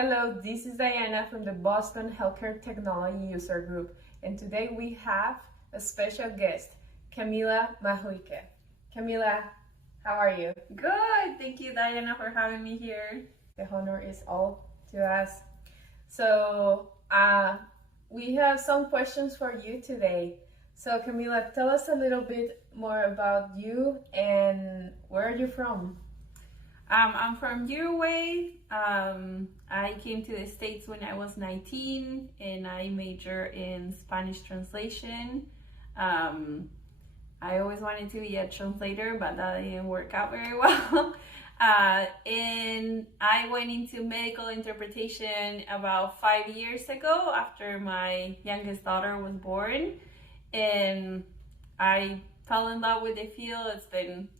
Hello, this is Diana from the Boston Healthcare Technology User Group, and today we have a special guest, Camila Mahuika. Camila, how are you? Good. Thank you, Diana, for having me here. The honor is all to us. So, we have some questions for you today. So, Camila, tell us a little bit more about you and where are you from? I'm from Uruguay. I came to the States when I was 19 and I major in Spanish translation. I always wanted to be a translator, but that didn't work out very well. And I went into medical interpretation about 5 years ago after my youngest daughter was born. And I fell in love with the field. It's been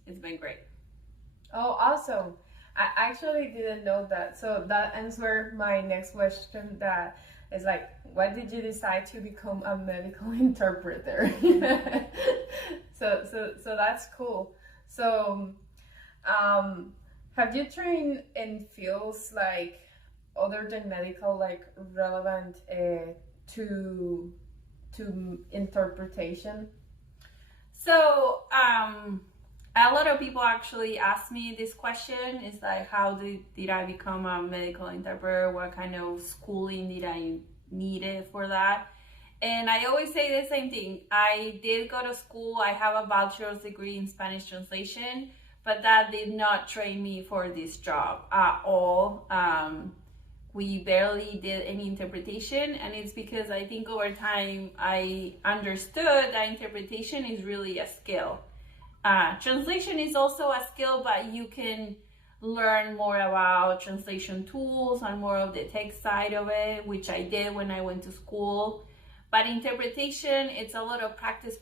great. Oh, awesome. I actually didn't know that. So that answered my next question that is like, why did you decide to become a medical interpreter? So that's cool. So, have you trained in fields like other than medical, like relevant to interpretation? So, a lot of people actually ask me this question. It's like, how did I become a medical interpreter? What kind of schooling did I need for that? And I always say the same thing. I did go to school. I have a bachelor's degree in Spanish translation, but that did not train me for this job at all. We barely did any interpretation, and it's because I think over time I understood that interpretation is really a skill. Translation is also a skill, but you can learn more about translation tools and more of the tech side of it, which I did when I went to school. But interpretation, it's a lot of practice.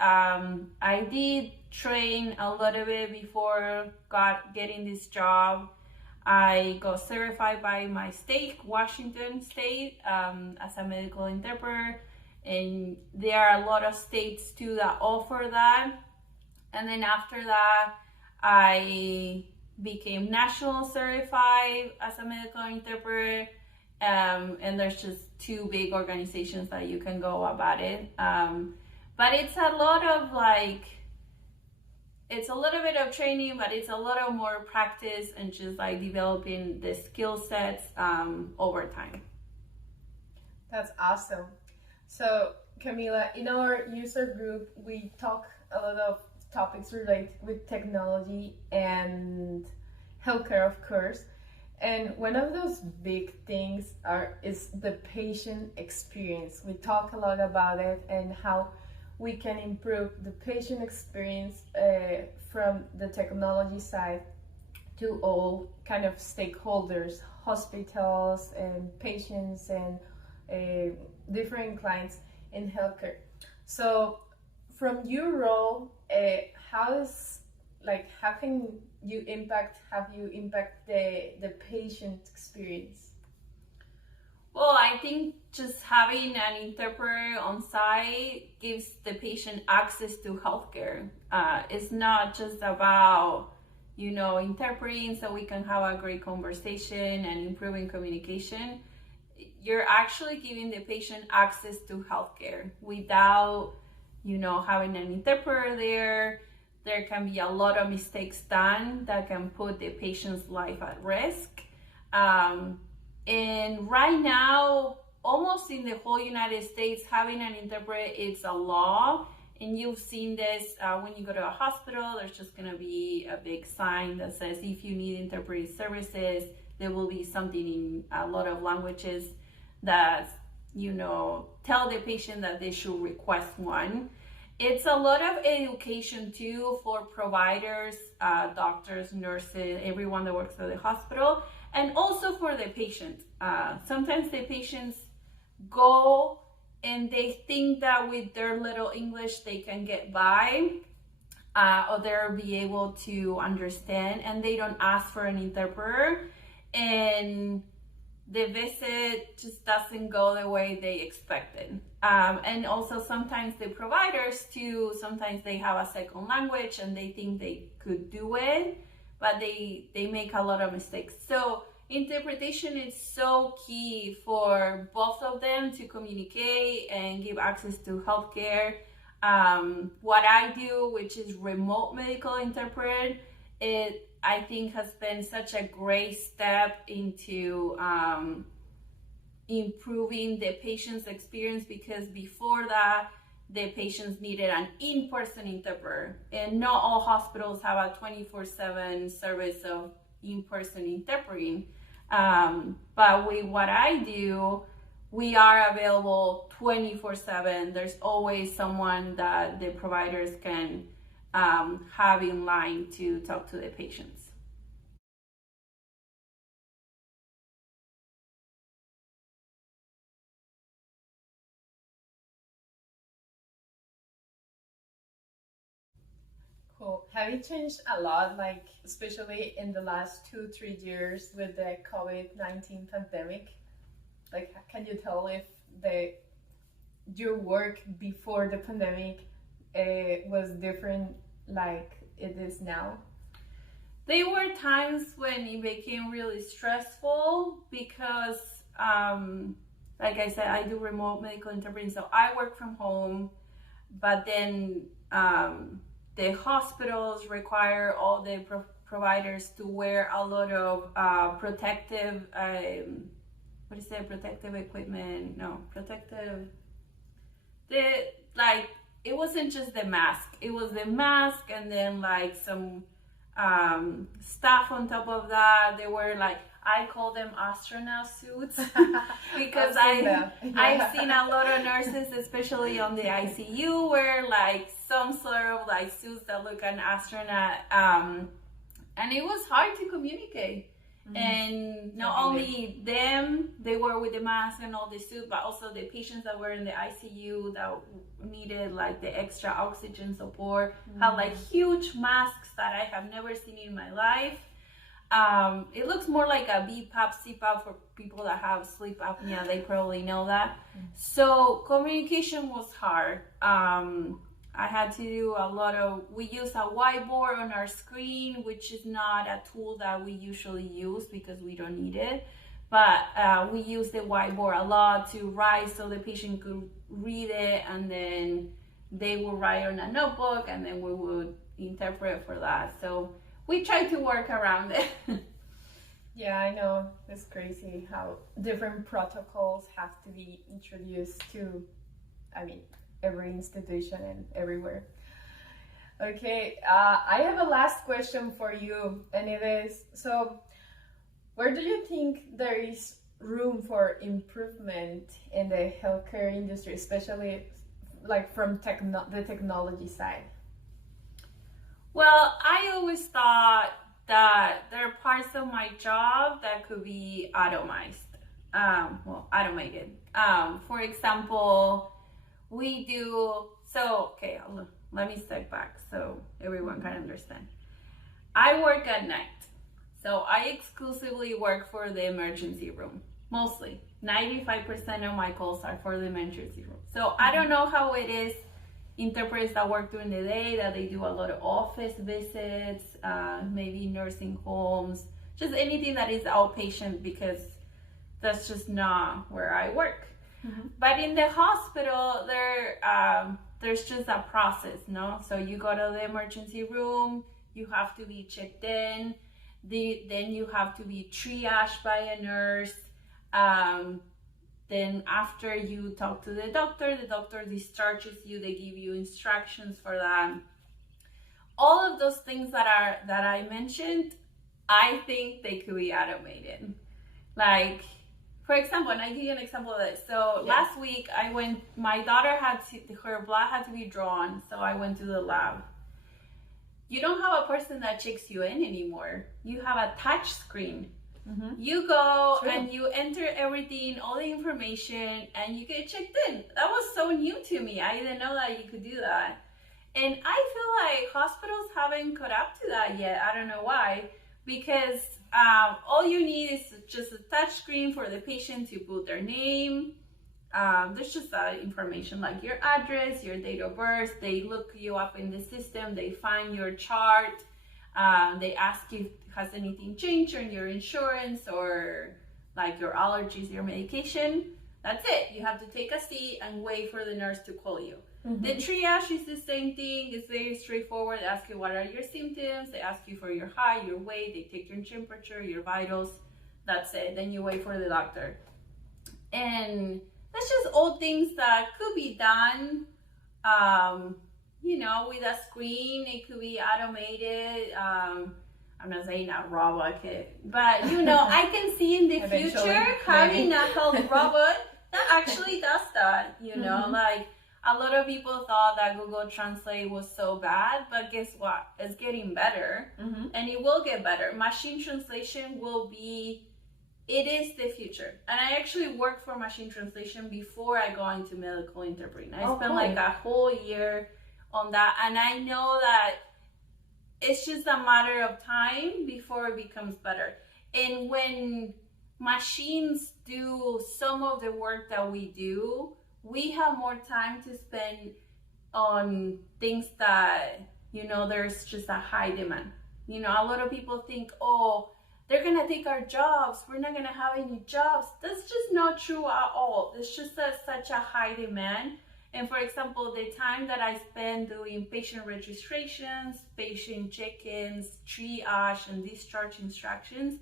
I did train a lot of it before getting this job. I got certified by my state, Washington State, as a medical interpreter. And there are a lot of states too that offer that. And then after that, I became national certified as a medical interpreter. And there's just two big organizations that you can go about it. But it's a lot of it's a little bit of training, but it's a lot of more practice and just like developing the skill sets over time. That's awesome. So, Camila, in our user group, we talk a lot of topics related with technology and healthcare, of course. And one of those big things is the patient experience. We talk a lot about it and how we can improve the patient experience from the technology side to all kind of stakeholders, hospitals and patients and different clients in healthcare. So from your role, how can you impact the patient experience? Well, I think just having an interpreter on site gives the patient access to healthcare. It's not just about, interpreting so we can have a great conversation and improving communication. You're actually giving the patient access to healthcare without, having an interpreter there. There can be a lot of mistakes done that can put the patient's life at risk. And right now, almost in the whole United States, having an interpreter is a law. And you've seen this when you go to a hospital, there's just going to be a big sign that says, if you need interpreting services, there will be something in a lot of languages that, tell the patient that they should request one. It's a lot of education too for providers, doctors, nurses, everyone that works for the hospital, and also for the patient. Sometimes the patients go and they think that with their little English they can get by, or they'll be able to understand, and they don't ask for an interpreter, and the visit just doesn't go the way they expected. And also sometimes the providers too, sometimes they have a second language and they think they could do it, but they make a lot of mistakes. So interpretation is so key for both of them to communicate and give access to healthcare. What I do, which is remote medical interpret, it I think has been such a great step into improving the patient's experience, because before that the patients needed an in-person interpreter, and not all hospitals have a 24/7 service of in-person interpreting. But with what I do, we are available 24/7. There's always someone that the providers can have in line to talk to the patients. Cool. Have you changed a lot, like especially in the last 2-3 years with the COVID-19 pandemic? Like, can you tell if the your work before the pandemic was different like it is now? There were times when it became really stressful because, like I said, I do remote medical interpreting, so I work from home, but then the hospitals require all the providers to wear a lot of protective, what is it, protective equipment? No, protective, it wasn't just the mask, it was the mask and then like some stuff on top of that. They were like, I call them astronaut suits because I've seen a lot of nurses, especially on the ICU, wear like some sort of like suits that look an astronaut, and it was hard to communicate. Mm-hmm. And not only them, they were with the mask and all the suit, but also the patients that were in the ICU that needed like the extra oxygen support, mm-hmm. had like huge masks that I have never seen in my life. It looks more like a BPAP, CPAP for people that have sleep apnea. They probably know that. Mm-hmm. So communication was hard. I had to do a lot of, we use a whiteboard on our screen, which is not a tool that we usually use because we don't need it. But we use the whiteboard a lot to write so the patient could read it, and then they will write on a notebook, and then we would interpret for that. So we try to work around it. Yeah, I know. It's crazy how different protocols have to be introduced to, every institution and everywhere. Okay, I have a last question for you, and it is, so where do you think there is room for improvement in the healthcare industry, especially like from the technology side? Well, I always thought that there are parts of my job that could be automated. For example, let me step back so everyone can understand. I work at night, so I exclusively work for the emergency room. Mostly, 95% of my calls are for the emergency room. So I don't know how it is interpreters that work during the day, that they do a lot of office visits, maybe nursing homes, just anything that is outpatient, because that's just not where I work. Mm-hmm. But in the hospital, there's just a process, no? So you go to the emergency room, you have to be checked in, then you have to be triaged by a nurse. Then after you talk to the doctor discharges you, they give you instructions for that. All of those things that I mentioned, I think they could be automated. Like, for example, and I give you an example of this. So last week my daughter her blood had to be drawn, so I went to the lab. You don't have a person that checks you in anymore. You have a touch screen. Mm-hmm. You go and you enter everything, all the information, and you get checked in. That was so new to me. I didn't know that you could do that. And I feel like hospitals haven't caught up to that yet. I don't know why. Because all you need is just a touch screen for the patient to put their name. There's just information like your address, your date of birth. They look you up in the system. They find your chart. They ask you, has anything changed on your insurance or like your allergies, your medication. That's it. You have to take a seat and wait for the nurse to call you. Mm-hmm. The triage is the same thing. It's very straightforward. They ask you what are your symptoms. They ask you for your height, your weight. They take your temperature, your vitals. That's it. Then you wait for the doctor. And that's just all things that could be done, with a screen. It could be automated. I'm not saying a robot, but I can see in the future having a health robot that actually does that. Mm-hmm. Like a lot of people thought that Google Translate was so bad, but guess what? It's getting better, mm-hmm. and it will get better. Machine translation it is the future. And I actually worked for machine translation before I got into medical interpreting. I spent like a whole year on that, and I know that it's just a matter of time before it becomes better. And when machines do some of the work that we do, we have more time to spend on things that, there's just a high demand. A lot of people think, they're going to take our jobs. We're not going to have any jobs. That's just not true at all. It's just such a high demand. And for example, the time that I spend doing patient registrations, patient check-ins, triage, and discharge instructions,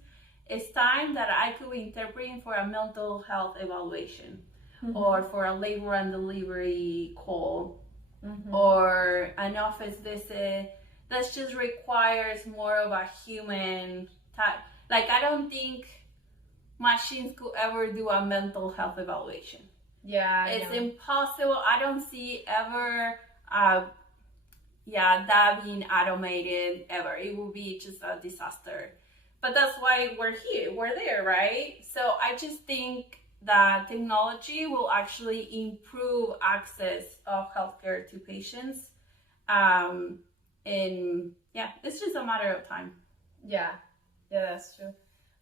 is time that I could be interpreting for a mental health evaluation, mm-hmm. or for a labor and delivery call, mm-hmm. or an office visit. That just requires more of a human type. Like, I don't think machines could ever do a mental health evaluation. Yeah, it's impossible. I don't see ever that being automated ever. It will be just a disaster. But that's why we're there, right? So I just think that technology will actually improve access of healthcare to patients. And it's just a matter of time. Yeah, that's true.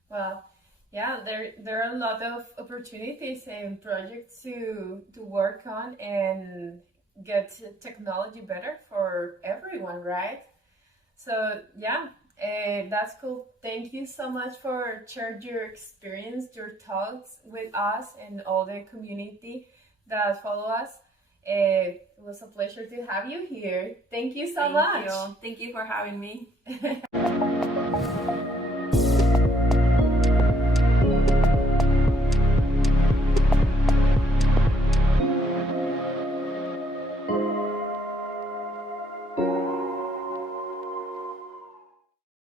Well, yeah, there are a lot of opportunities and projects to work on and get technology better for everyone, right? So yeah, that's cool. Thank you so much for sharing your experience, your thoughts with us and all the community that follow us. It was a pleasure to have you here. Thank you so much. Thank you for having me.